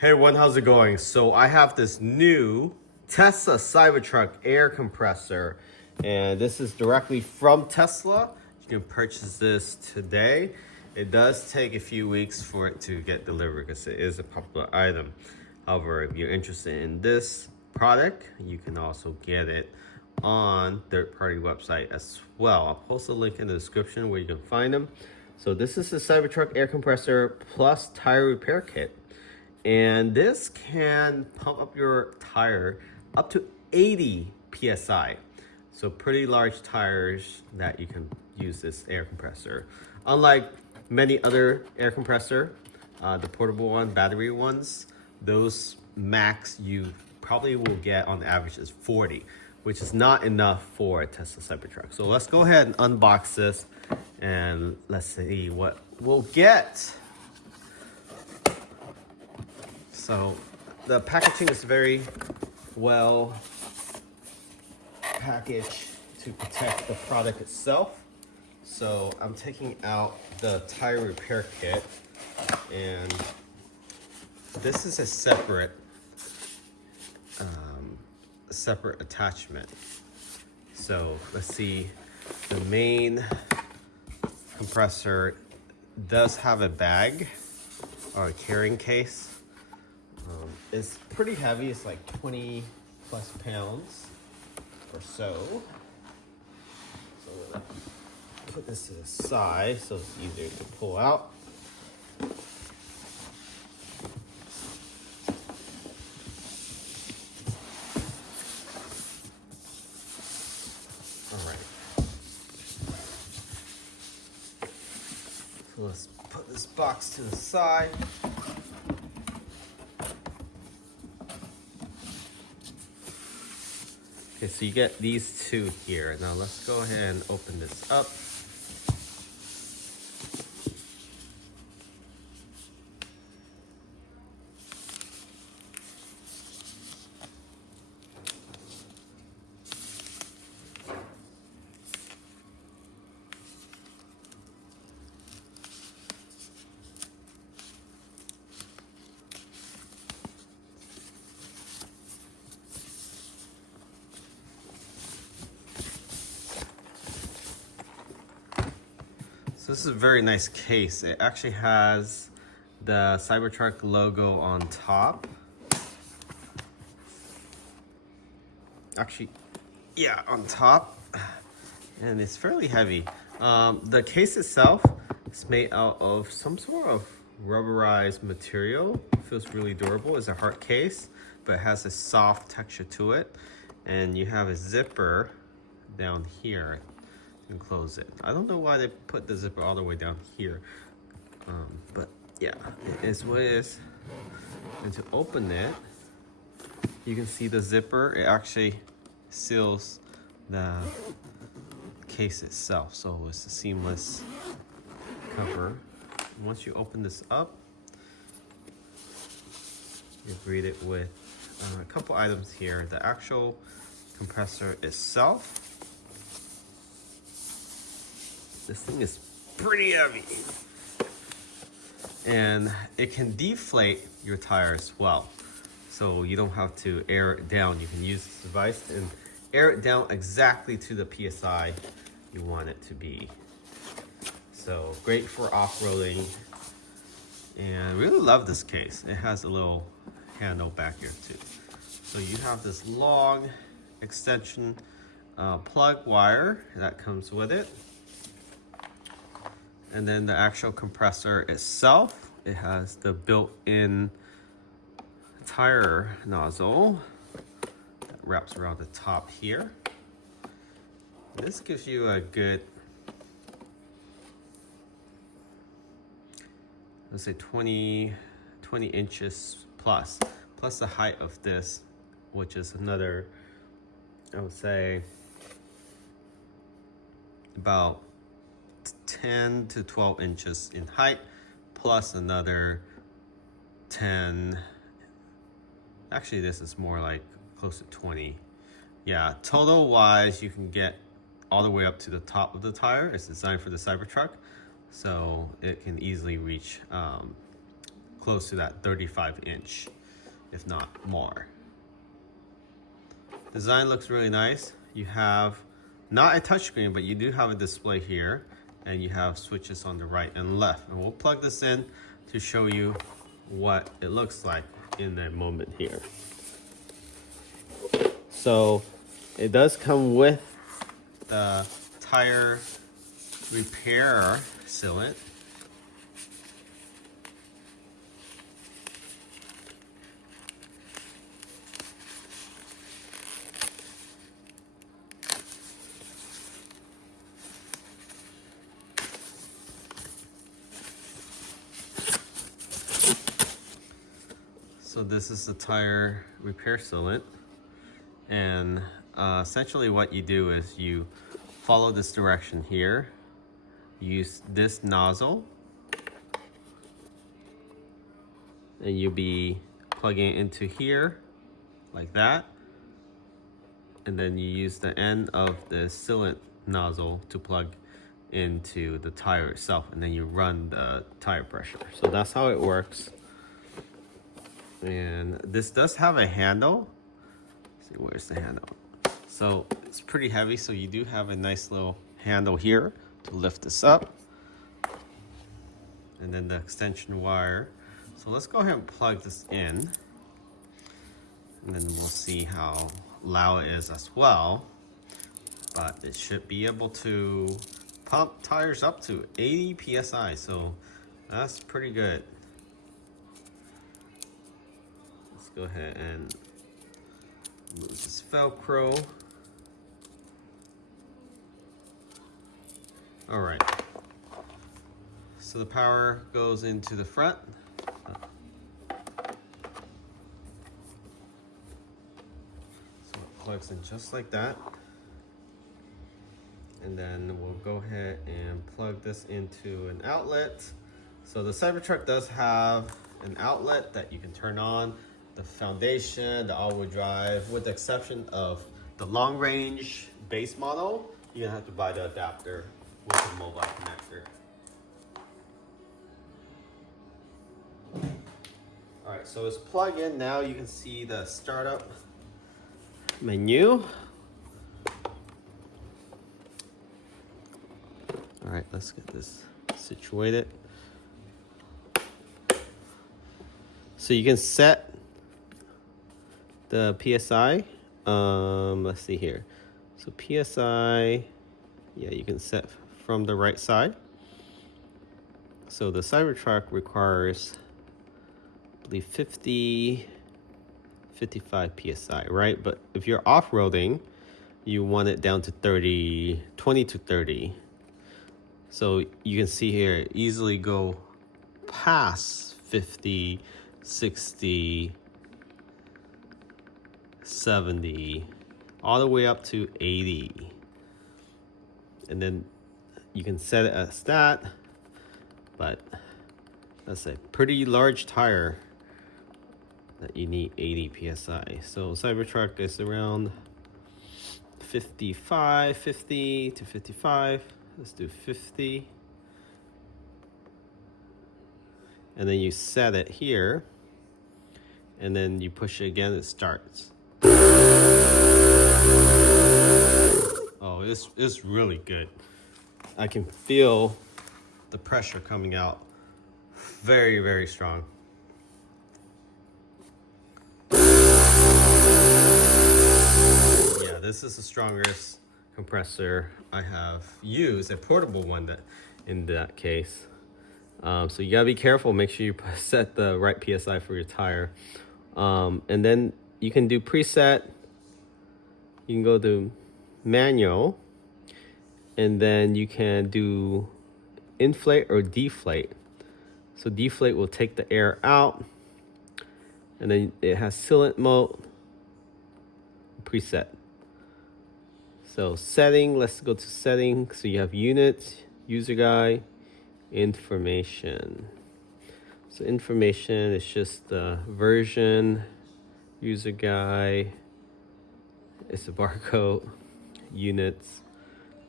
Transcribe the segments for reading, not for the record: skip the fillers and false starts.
Hey everyone, how's it going? So I have this new Tesla Cybertruck air compressor, and this is directly from Tesla. You can purchase this today. It does take a few weeks for it to get delivered because it is a popular item. However, if you're interested in this product, you can also get it on third-party website as well. I'll post a link in the description where you can find them. So this is the Cybertruck air compressor plus tire repair kit. And this can pump up your tire up to 80 psi. So pretty large tires that you can use this air compressor. Unlike many other air compressor, the portable one, battery ones, those max you probably will get on average is 40, which is not enough for a Tesla Cybertruck. So let's go ahead and unbox this and let's see what we'll get. So the packaging is very well packaged to protect the product itself. So I'm taking out the tire repair kit, and this is a separate attachment. So let's see, the main compressor does have a bag or a carrying case. It's pretty heavy. It's like 20 plus pounds or so. So we'll put this to the side so it's easier to pull out. All right. So let's put this box to the side. Okay, so you get these two here. Now let's go ahead and open this up. So this is a very nice case. It actually has the Cybertruck logo on top. Actually, yeah, on top. And it's fairly heavy. The case itself is made out of some sort of rubberized material. It feels really durable. It's a hard case, but it has a soft texture to it. And you have a zipper down here and close it. I don't know why they put the zipper all the way down here, but yeah, it is what it is. And to open it, you can see the zipper. It actually seals the case itself, so it's a seamless cover. And once you open this up, you're greeted with a couple items here. The actual compressor itself. This thing is pretty heavy, and it can deflate your tire as well. So you don't have to air it down. You can use this device and air it down exactly to the PSI you want it to be. So great for off-roading, and really love this case. It has a little handle back here too. So you have this long extension plug wire that comes with it. And then the actual compressor itself, it has the built-in tire nozzle that wraps around the top here. This gives you a good, let's say 20 inches plus the height of this, which is another, I would say, about 10 to 12 inches in height, plus another 10. Actually, this is more like close to 20. Yeah, total wise, you can get all the way up to the top of the tire. It's designed for the Cybertruck, so it can easily reach close to that 35-inch, if not more. Design looks really nice. You have not a touchscreen, but you do have a display here, and you have switches on the right and left. And we'll plug this in to show you what it looks like in a moment here. So it does come with the tire repair sealant. So this is the tire repair sealant, and essentially what you do is you follow this direction here, use this nozzle, and you'll be plugging it into here like that, and then you use the end of the sealant nozzle to plug into the tire itself, and then you run the tire pressure. So that's how it works. And this does have a handle. Let's see, where's the handle? So it's pretty heavy, so you do have a nice little handle here to lift this up. And then the extension wire. So let's go ahead and plug this in. And then we'll see how loud it is as well. But it should be able to pump tires up to 80 PSI, so that's pretty good. Go ahead and move this Velcro. All right. So the power goes into the front. So it plugs in just like that. And then we'll go ahead and plug this into an outlet. So the Cybertruck does have an outlet that you can turn on. The foundation, the all-wheel drive, with the exception of the long-range base model, you're gonna have to buy the adapter with the mobile connector. All right, so it's plugged in now. You can see the startup menu. All right, let's get this situated. So you can set the PSI, let's see here. So PSI, yeah, you can set from the right side. So the Cybertruck requires, I believe, 55 PSI, right? But if you're off-roading, you want it down to 20 to 30. So you can see here, easily go past 50, 60, 70, all the way up to 80. And then you can set it as that, but that's a pretty large tire that you need 80 PSI. So Cybertruck is around 50 to 55. Let's do 50. And then you set it here, and then you push it again, it starts. Oh, it's really good. I can feel the pressure coming out very, very strong. Yeah, this is the strongest compressor I have used, a portable one that in that case. So you gotta be careful, make sure you set the right PSI for your tire. And then you can do preset. You can go to manual, and then you can do inflate or deflate. So deflate will take the air out, and then it has sealant mode, preset. So setting, let's go to setting. So you have units, user guide, information. So information is just the version, user guide, it's a barcode, units,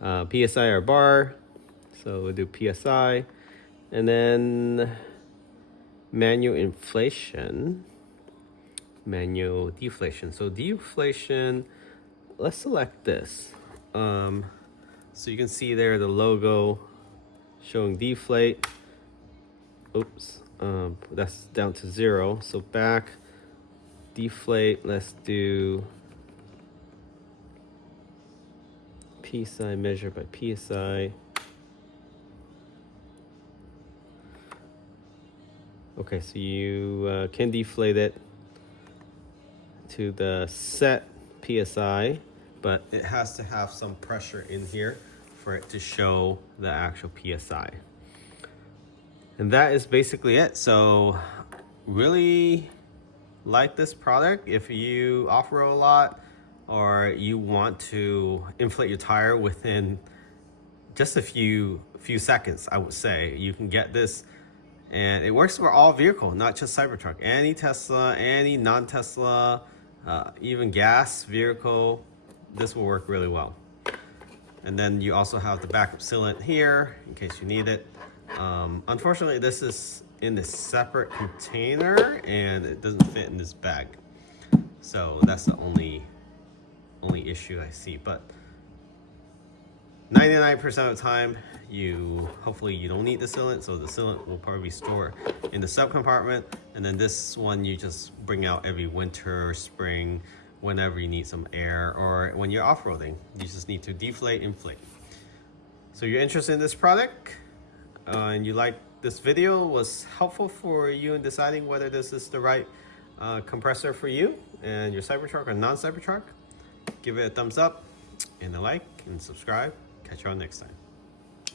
PSI or bar. So we'll do PSI, and then manual inflation, manual deflation. So deflation, let's select this. So you can see there the logo showing deflate. Oops, that's down to 0. So back, deflate, let's do PSI, measure by PSI. Okay, so you can deflate it to the set PSI, but it has to have some pressure in here for it to show the actual PSI. And that is basically it. So really like this product. If you off-road a lot or you want to inflate your tire within just a few seconds, I would say you can get this. And it works for all vehicles, not just Cybertruck. Any Tesla, any non-Tesla, even gas vehicle, this will work really well. And then you also have the backup sealant here in case you need it. Unfortunately, this is in this separate container and it doesn't fit in this bag. So that's the only issue I see. But 99% of the time, hopefully you don't need the sealant, so the sealant will probably be stored in the sub compartment, and then this one you just bring out every winter or spring whenever you need some air, or when you're off-roading, you just need to deflate, inflate. So you're interested in this product, and you like this video, was helpful for you in deciding whether this is the right compressor for you and your Cybertruck or non-Cybertruck, give it a thumbs up and a like and subscribe. Catch you all next time.